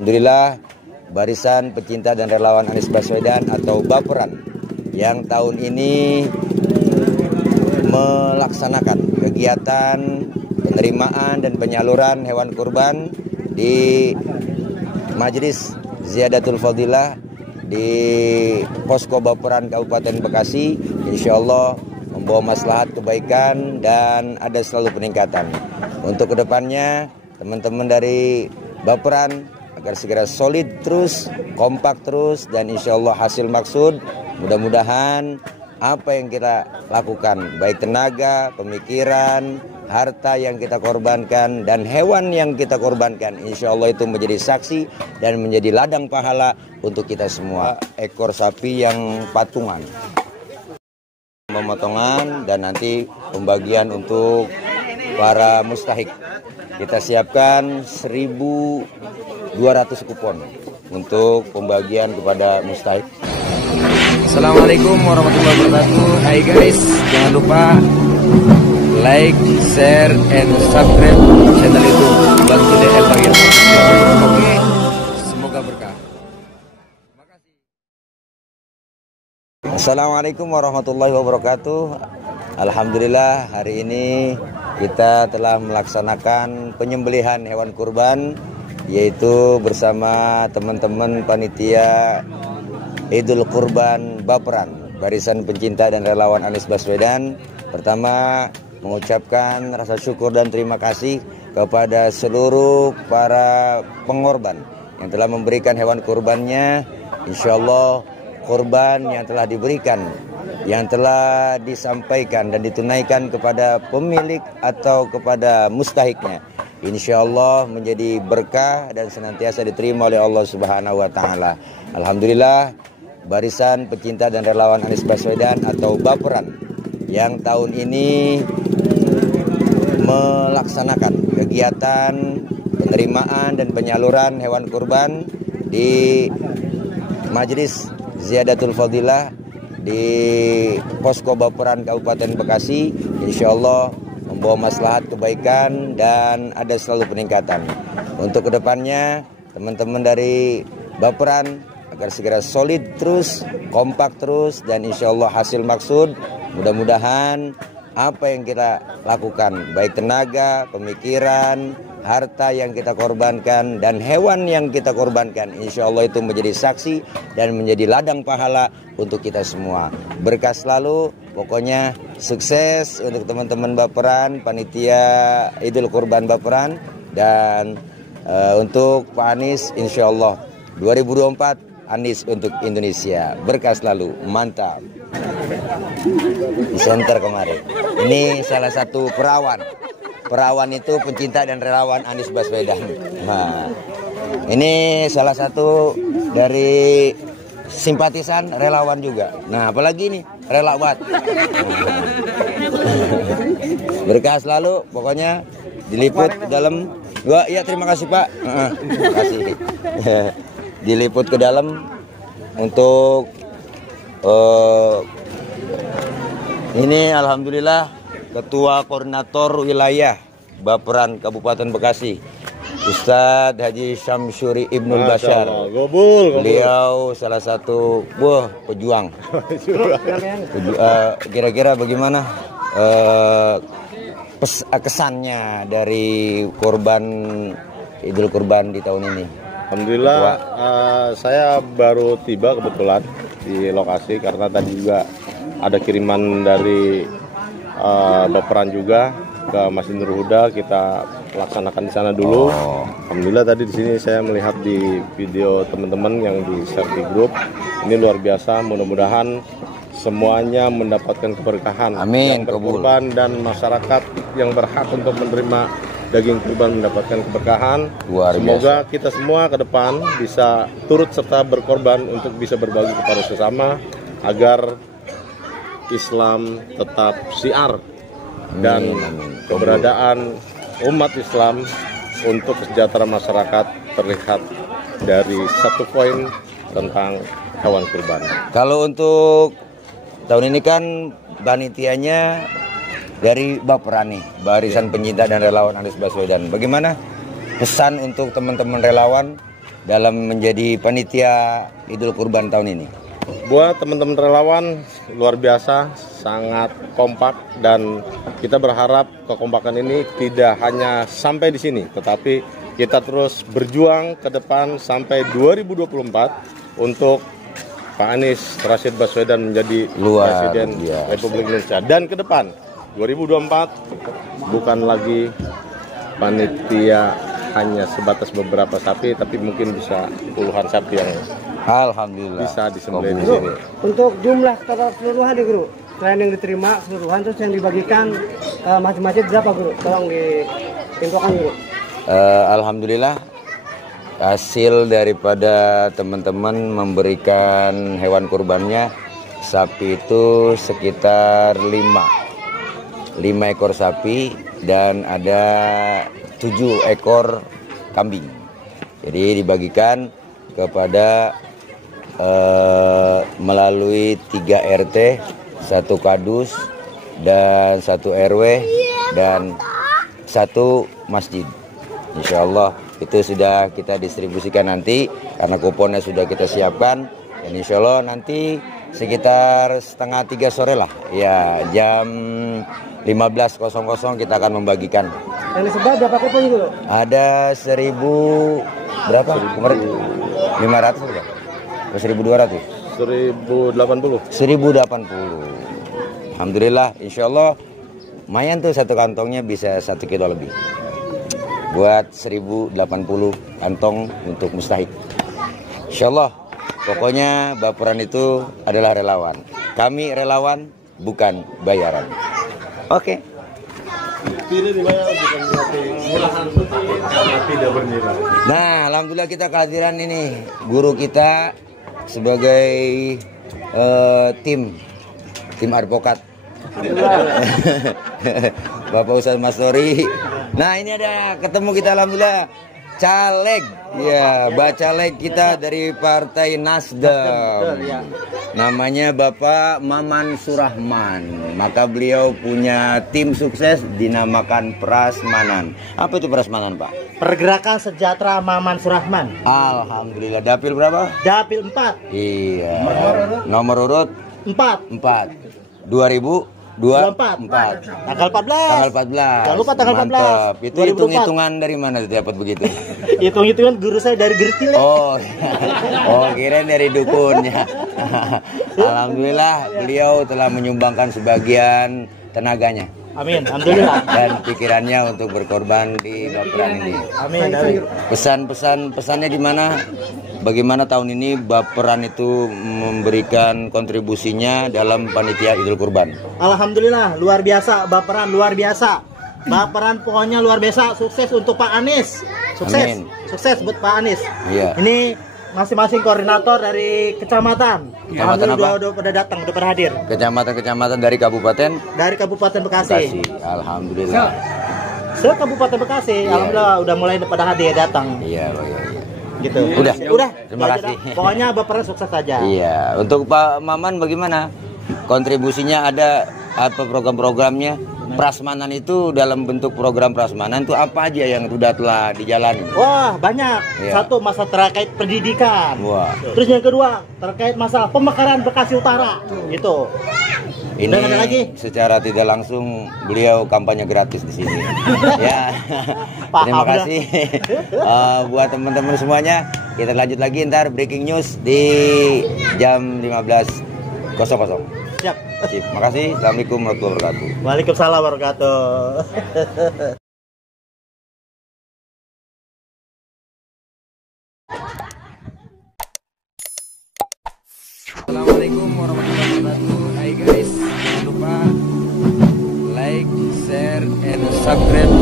Alhamdulillah, Barisan Pecinta dan Relawan Anies Baswedan atau Baperan yang tahun ini melaksanakan kegiatan penerimaan dan penyaluran hewan kurban di Majelis Ziyadatul Fadilah di Posko Baperan Kabupaten Bekasi. Insya Allah membawa maslahat kebaikan dan ada selalu peningkatan. Untuk kedepannya teman-teman dari Baperan agar segera solid terus, kompak terus, dan insya Allah hasil maksud mudah-mudahan apa yang kita lakukan, baik tenaga, pemikiran, harta yang kita korbankan, dan hewan yang kita korbankan, insya Allah itu menjadi saksi dan menjadi ladang pahala untuk kita semua. Ekor sapi yang patungan, pemotongan, dan nanti pembagian untuk para mustahik. Kita siapkan 1.200 kupon untuk pembagian kepada mustahik. Assalamualaikum warahmatullahi wabarakatuh. Hai guys, jangan lupa like, share, and subscribe channel YouTube Bang Cile El Bagir. Oke, semoga berkah. Assalamualaikum warahmatullahi wabarakatuh. Alhamdulillah, hari ini kita telah melaksanakan penyembelihan hewan kurban, yaitu bersama teman-teman panitia Idul Kurban Baperan, Barisan Pencinta dan Relawan Anies Baswedan. Pertama, mengucapkan rasa syukur dan terima kasih kepada seluruh para pengorban yang telah memberikan hewan kurbannya. Insya Allah kurban yang telah diberikan, yang telah disampaikan dan ditunaikan kepada pemilik atau kepada mustahiknya, insya Allah menjadi berkah dan senantiasa diterima oleh Allah Subhanahu wa Ta'ala. Alhamdulillah, Barisan Pecinta dan Relawan Anies Baswedan atau Baperan yang tahun ini melaksanakan kegiatan penerimaan dan penyaluran hewan kurban di Majelis Ziyadatul Fadilah di Posko Baperan Kabupaten Bekasi. Insya Allah membawa maslahat kebaikan dan ada selalu peningkatan. Untuk kedepannya teman-teman dari Baperan agar segera solid terus, kompak terus, dan insya Allah hasil maksud mudah-mudahan apa yang kita lakukan, baik tenaga, pemikiran, harta yang kita korbankan, dan hewan yang kita korbankan, insya Allah itu menjadi saksi dan menjadi ladang pahala untuk kita semua. Berkah selalu, pokoknya sukses untuk teman-teman Baperan, panitia Idul Kurban Baperan, dan untuk Pak Anies, insya Allah 2024 Anies untuk Indonesia. Berkah selalu, mantap. Di center kemarin. Ini salah satu perawan. Perawan itu pencinta dan relawan Anies Baswedan. Nah, ini salah satu dari simpatisan relawan juga. Nah, apalagi ini relawan. Berkah selalu, pokoknya diliput ke dalam. Iya, terima kasih Pak. Terima kasih. Diliput ke dalam untuk ini alhamdulillah Ketua Koordinator Wilayah Baperan Kabupaten Bekasi, Ustadz Haji Syamsuri Ibnul Bashar. Beliau salah satu pejuang. Kira-kira bagaimana kesannya dari korban Idul Kurban di tahun ini? Alhamdulillah, saya baru tiba kebetulan di lokasi karena tadi juga ada kiriman dari Baperan juga ke Masjid Nurul Huda. Kita laksanakan di sana dulu. Alhamdulillah tadi di sini saya melihat di video teman-teman yang di share di grup. Ini luar biasa. Mudah-mudahan semuanya mendapatkan keberkahan. Amin. Yang berkorban dan masyarakat yang berhak untuk menerima daging kurban mendapatkan keberkahan. Semoga kita semua ke depan bisa turut serta berkorban untuk bisa berbagi kepada sesama agar Islam tetap syiar dan keberadaan umat Islam untuk kesejahteraan masyarakat terlihat dari satu poin tentang hewan kurban. Kalau untuk tahun ini kan panitianya dari Baperan nih, Barisan Pencinta dan Relawan Anies Baswedan. Bagaimana pesan untuk teman-teman relawan dalam menjadi panitia Idul Kurban tahun ini? Buat teman-teman relawan luar biasa, sangat kompak, dan kita berharap kekompakan ini tidak hanya sampai di sini, tetapi kita terus berjuang ke depan sampai 2024 untuk Pak Anies Rashid Baswedan menjadi Presiden Republik Indonesia. Dan ke depan 2024 bukan lagi panitia hanya sebatas beberapa sapi, tapi mungkin bisa puluhan sapi yang alhamdulillah bisa disembelih di sini. Untuk jumlah total keseluruhan nih Guru, selain yang diterima keseluruhan, terus yang dibagikan masing-masing berapa Guru? Tolong diinfokan Guru. Alhamdulillah hasil daripada teman-teman memberikan hewan kurbannya, sapi itu sekitar 5 ekor sapi dan ada 7 ekor kambing. Jadi dibagikan kepada melalui 3 RT, 1 kadus, dan 1 RW, dan 1 masjid. Insya Allah itu sudah kita distribusikan nanti karena kuponnya sudah kita siapkan. Dan insya Allah nanti sekitar 2:30 sore lah, ya jam 15.00 kita akan membagikan. Yang disebar berapa kupon Guru? Ada 1000 berapa? Kemarin 500 berapa? 1200? 1080. 1080. Alhamdulillah, insya Allah lumayan tuh, satu kantongnya bisa 1 kilo lebih. Buat 1080 kantong untuk mustahik. Insya Allah, pokoknya Baperan itu adalah relawan. Kami relawan, bukan bayaran. Oke. Nah, alhamdulillah kita kehadiran ini guru kita sebagai tim advokat. Bapak Ustadz Mastori. Nah, ini ada ketemu kita alhamdulillah caleg, ya, bacaleg kita dari Partai Nasdem. Namanya Bapak Maman Surahman. Maka beliau punya tim sukses dinamakan Prasmanan. Apa itu Prasmanan, Pak? Pergerakan Sejahtera Maman Surahman. Alhamdulillah. Dapil berapa? Dapil 4. Iya. Nomor urut 4. 2024. Tanggal 14. Tanggal 14. Jangan lupa tanggal 14. Mantap. Itu hitung-hitungan dari mana dapat begitu? Hitung-hitungan guru saya dari Gertil. Oh, kirain dari dukunnya. Alhamdulillah beliau telah menyumbangkan sebagian tenaganya. Amin, alhamdulillah. Dan pikirannya untuk berkorban di Baperan ini. Amin. Pesannya gimana? Bagaimana tahun ini Baperan itu memberikan kontribusinya dalam panitia Idul Kurban? Alhamdulillah, luar biasa. Baperan luar biasa. Baperan pokoknya luar biasa. Sukses untuk Pak Anies. Sukses. Amin. Sukses buat Pak Anies. Iya. Ini masing-masing koordinator dari kecamatan. Kecamatan apa? Udah pada datang, udah pada hadir. Kecamatan dari kabupaten? Dari Kabupaten Bekasi. Alhamdulillah. Se-Kabupaten Bekasi, Iya. Alhamdulillah udah mulai pada hadir datang. Iya. Gitu. Udah. Terima aja kasih. dah. Pokoknya Baperan sukses saja. Iya. Untuk Pak Maman bagaimana? Kontribusinya ada apa program-programnya? Prasmanan itu dalam bentuk program prasmanan itu apa aja yang sudah telah dijalani? Wah, banyak. Iya. Satu, masalah terkait pendidikan. Wah. Terus yang kedua, terkait masalah pemekaran Bekasi Utara. Gitu. Ini Dan ada lagi? secara tidak langsung beliau kampanye gratis di sini. Ya. Terima kasih. Buat teman-teman semuanya, kita lanjut lagi ntar breaking news di jam 15.00. Siap. Sip. Makasih. Assalamualaikum warahmatullahi wabarakatuh. Waalaikumsalam warahmatullahi wabarakatuh. Assalamualaikum warahmatullahi wabarakatuh. Hai guys, jangan lupa like, share, and subscribe